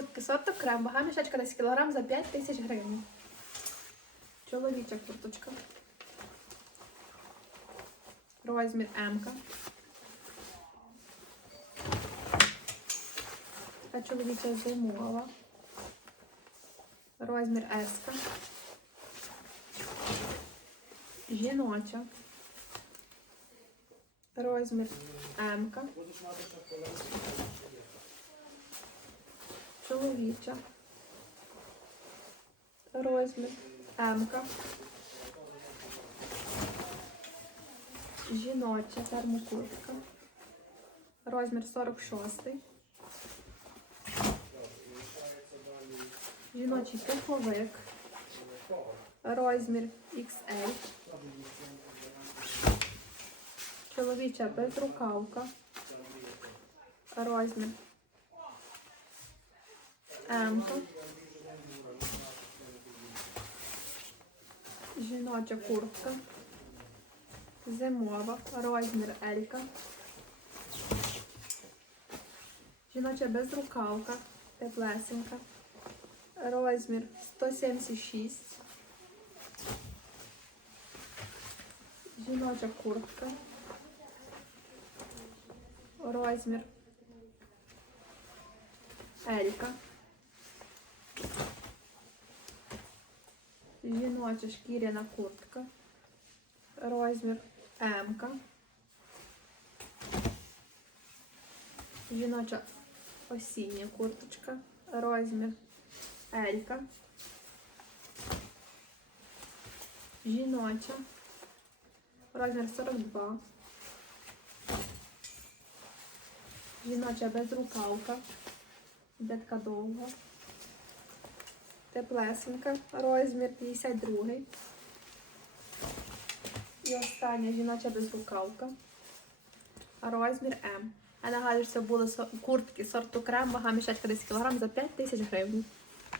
Куртки сорту крем, вага мішечка 10 кг за 5 тисяч гривень. Чоловіча курточка. Розмір М. А чоловіча зимова. Розмір S. Жіноча. Розмір М. Чоловіча. Розмір М. Жіноча термокуртка. Розмір 46. Жіночий пуховик. Розмір XL. Чоловіча безрукавка. Розмір М. Жіноча куртка. Зимова. Розмір L. Жіноча безрукавка. Теплесенька. Розмір 176. Жіноча куртка. Розмір Елька. Жіноча шкіряна куртка. Розмір М. Жіноча осіння курточка. Розмір Елька. Жіноча. Розмір 42. Жіноча безрукавка. Де така довга. Теплесенька. Розмір 52. І остання жіноча безрукавка. Розмір М. А нагадую, що це були куртки сорту крем, вага мішечка 10 кг за 5 тисяч гривень.